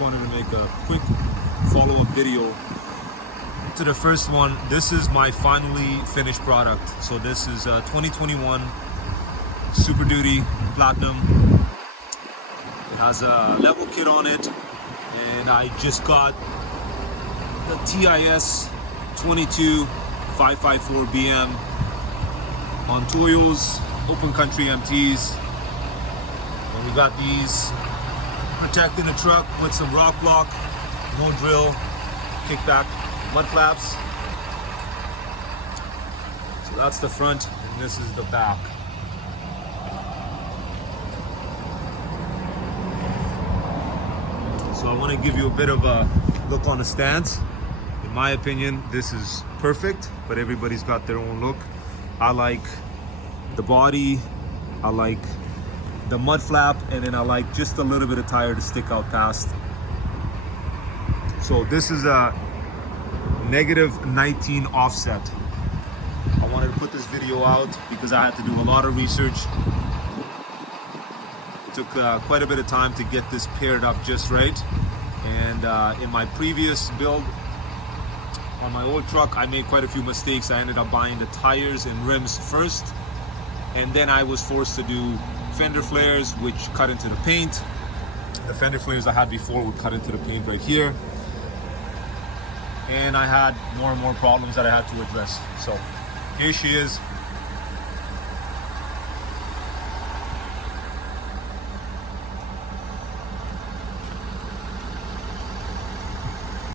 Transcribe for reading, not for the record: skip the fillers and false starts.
just wanted to make a quick follow-up video to the first one. This is my finally finished product. So this is 2021 Super Duty Platinum. It has a level kit on it, and I just got the TIS 22554 BM on Toyo's open country MTs. And we got these protecting the truck with some RokBlokz, no drill, kickback mud flaps. So that's the front, and this is the back. So I want to give you a bit of a look on the stance. In my opinion, this is perfect, but everybody's got their own look. I like the body, I like the mud flap, and then I like just a little bit of tire to stick out past. So this is a -19 offset. I wanted to put this video out because I had to do a lot of research. It took quite a bit of time to get this paired up just right. And in my previous build on my old truck, I made quite a few mistakes. I ended up buying the tires and rims first, and then I was forced to do fender flares, which cut into the paint. The fender flares I had before would cut into the paint right here, and I had more and more problems that I had to address. So here she is,